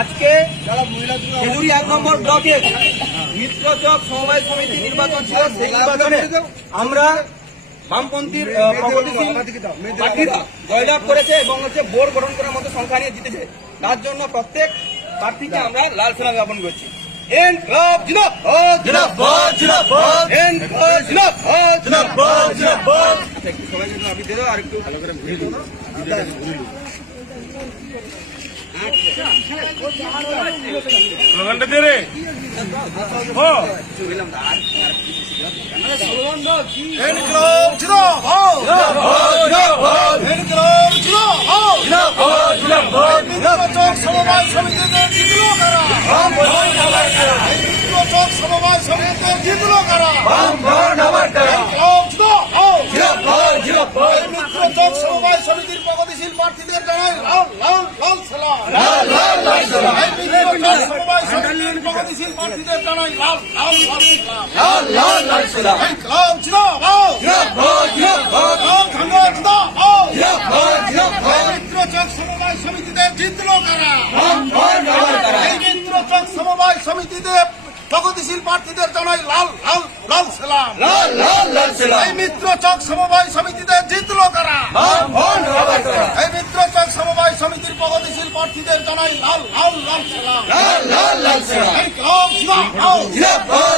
আজকে খেজুরি এক নম্বর ব্লকে মিত্রচক সমবায় সমিতি নির্বাচন ছিল সেই নির্বাচনে আমরা প্রার্থীরা জয়লাভ করেছে এবং হচ্ছে বোর্ড গঠন করার মতো সংখ্যা নিয়ে জিতেছে। তার জন্য প্রত্যেক প্রার্থীকে আমরা লাল সালাম জ্ঞাপন করছি। সবাই জন্য আপনি দিয়ে দাও আর একটু ভালো করে স্লোগানটা দে রে। ও সমবায় সমিতিতে জিতলো কারা? এই সমবায় সমিতিতে জিতলো কারা বাম ভর নামাটা ইনকলাব জিন্দাবাদ জিন্দাবাদ জিন্দাবাদ এই মিত্রচক সমবায় সমিতির প্রগতিশীল প্রার্থীদের জানাই লাল লাল লাল সালাম লাল লাল লাল সালাম এই মিত্রচক সমবায় সমিতির প্রার্থীদের জানাই লাল লাল লাল লাল লাল লাল সালাম ইনকলাব জিন্দাবাদ জিন্দাবাদ জিন্দাবাদ রাম ধন্যবাদ জিন্দাবাদ জিন্দাবাদ জিন্দাবাদ মিত্রচক সমবায় সমিতিতে জিতলো কারা সমবায় সমিতিতে প্রগতিশীল প্রার্থীদের জানাই লাল লাল লাল সালাম লাল লাল লাল সালাম এই সমবায় সমিতিতে জিতলো কারা বাম ভর নামাটা সমবায় সমিতির প্রগতিশীল প্রার্থীদের জানাই লাল লাল লাল সালাম লাল লাল লাল সালাম